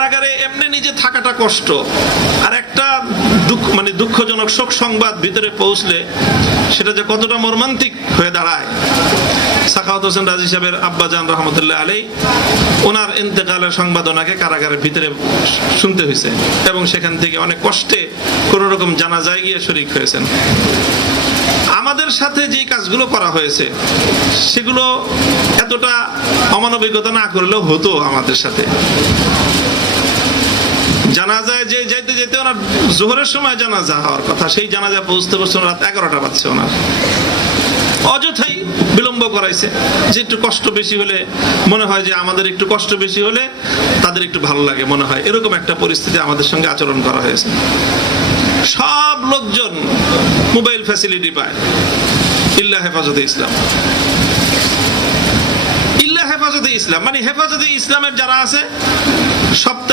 কারাগারে এমনি নিজে থাকাটা কষ্ট, আর একটা দুঃখজনক শোক সংবাদ ভিতরে পৌঁছলে সেটা যে কতটা মর্মান্তিক হয়ে দাঁড়ায়। সাখাওয়াত হোসেন রাজি সাহেবের আব্বাজান রহমতুল্লাহ আলাই, ওনার ইন্তেকালের সংবাদ ওনাকে কারাগারের ভিতরে শুনতে হয়েছে এবং সেখান থেকে অনেক কষ্টে কোন রকম জানাজায় গিয়ে শরীক হয়েছেন। আমাদের সাথে যে কাজগুলো করা হয়েছে সেগুলো এতটা অমানবিকতা না করলেও হতো আমাদের সাথে। জানাজায় যে যেতে যেতে ওনার জোহরের সময় জানাজা হওয়ার কথা, সেই জানাজা পৌঁছতে পৌঁছতে রাত 11টা বাজছে ওনার। অযথাই বিলম্ব করাইছে, যে একটু কষ্ট বেশি হলে মনে হয় যে আমাদের একটু কষ্ট বেশি হলে তাদের একটু ভালো লাগে মনে হয়, এরকম একটা পরিস্থিতি আমাদের সঙ্গে আচরণ করা হয়েছে। সব লোকজন মোবাইল ফ্যাসিলিটি পায়, ইল্লা হেফাজতে ইসলাম। ইল্লা হেফাজতে ইসলাম মানে হেফাজতে ইসলামের যারা আছে সপ্তাহে